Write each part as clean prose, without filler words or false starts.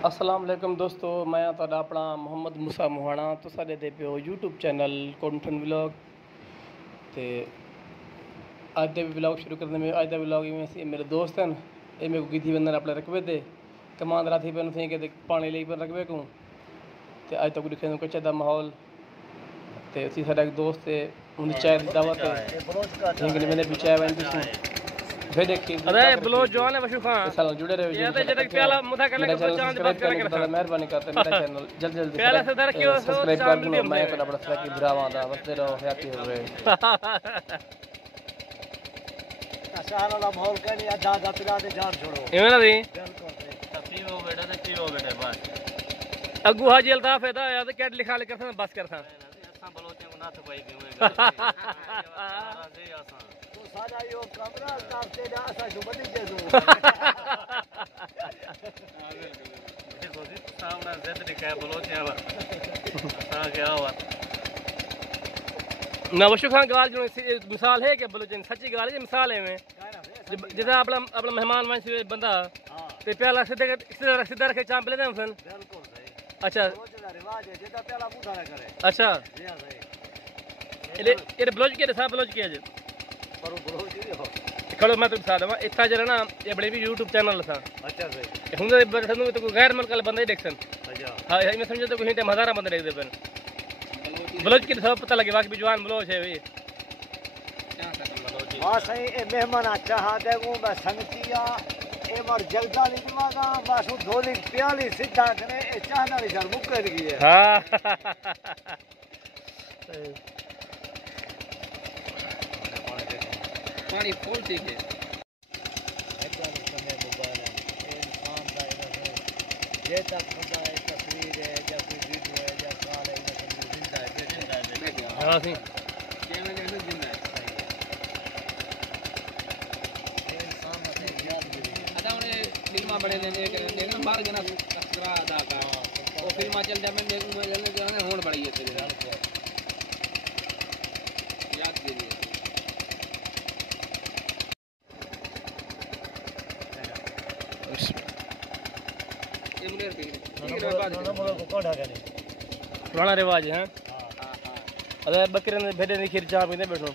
अस्सलाम वालेकुम दोस्तों, मैं तुहाडा अपना मोहम्मद मूसा मोहाना तुसां दे पियो यूट्यूब चैनल कोंठन व्लॉग। तो अज दे व्लॉग शुरू करने में अज दा व्लॉग में मेरे दोस्त हैं ये मेरे को गिद्धी बंदन अपने रकबे दे कमान राथी पे थे कि पानी ले रकबे को तो अज तक दिखे कच्चे का माहौल तो उसी साडा एक दोस्त है उनकी चाय की दावत है मैंने भी चाय वाइन पीछे फिर देखिए अरे बलोच जवान है वशु खान साल जुड़े रहो ये तो जब प्याला मुथा करने को चांद बात करने का मेहरबानी करते मेरा चैनल जल्दी प्याला से दर क्यों सब्सक्राइब कर दो मैं तो अपना सला की भरावा दा बसते रहो हैप्पी हो रहे शहर वाला माहौल का नहीं आधा आधा पिला दे जान छोड़ो इवें ना दी तफी हो बेटा ते पी हो बेटे बस अगू हाजी अल्ताफ है या तो कैट लिखा लेकर था बस कर था असा बलोचे को ना तो भाई क्यों तो सादा यो कमरा अल्ताफ से जा असा जो बदी जे दो देखो जी सामने जेत लिखा बलोचे वाला क्या हुआ ना वशु खान गाल जो मिसाल है कि बलोचन सच्ची गाल है मिसाल है में जैसे अपना मेहमान मान से बंदा ते प्याला सीधा रखे चांप लेते हैं सन बिल्कुल सही अच्छा रिवाज है जेदा प्याला मुंह ना करे अच्छा जी हां सही ये ब्लाउज के साथ ब्लाउज किया जे पर ब्लाउज ही हो खड़ो मैं तुम सादा इतना जरा ना ये बड़े भी YouTube चैनल था अच्छा सही हुंदे बैठे तो गैर मुल्क वाले बंदे देख सन अच्छा हां मैं समझो तो कोई टाइम हजारा बंदे देख दे पन ब्लाउज के सब पता लगे बाकी जवान ब्लाउज है भाई हां सही ए मेहमान अच्छा हा देखो मैं संगतिया ए मर जगदा नी दिमागा बस धोली प्याली सीधा करे ए चाहना नी सर मुकर गई है हां पानी फुल ठीक है ये तक बंदा है तस्वीर है या कोई वीडियो है या कॉल है या जिंदा है हां सी कैमरे में जिंदा है ये इंसान ने याद भी आता उन्हें फिल्मा बड़े ने देखना बाहर गना कसरा अदा का वो फिल्मा चल जा मैं देखूं मैं जो है होड़ बड़ी है तेरे याद के लिए ये मुनेर पे पुराना रिवाज है अरे बकरे ने भेड़े ने खीर चाह पीने बैठो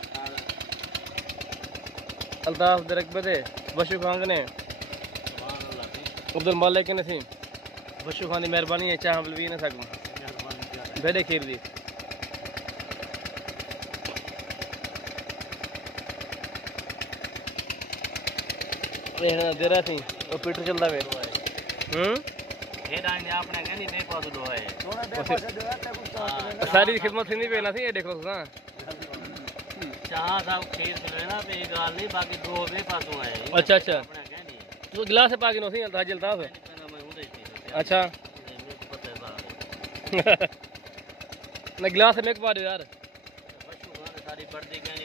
अल्ताफ दरक बदे वशु खान ने अब्दुल मालिक ने थी वशु खान की मेहरबानी है चाह भी ना सकूं भेड़े खीर दी दे रहा थी वो पीटर चलता वे हेडा ने आपने कहनी बेपास दो है सोना बेपास दो है ते कुछ सारी खिदमत थी पे ना थी ये देखो ना चाह साहब खीर से ना पे गाल नहीं बाकी दो बेपास है अच्छा अच्छा आपने कहनी तो गिलास से पाकी नो थी अल्ताफ जलता है मैं उदे थी अच्छा ना गिलास में पा दो यार बच्चों गाने सारी पड़ती कहनी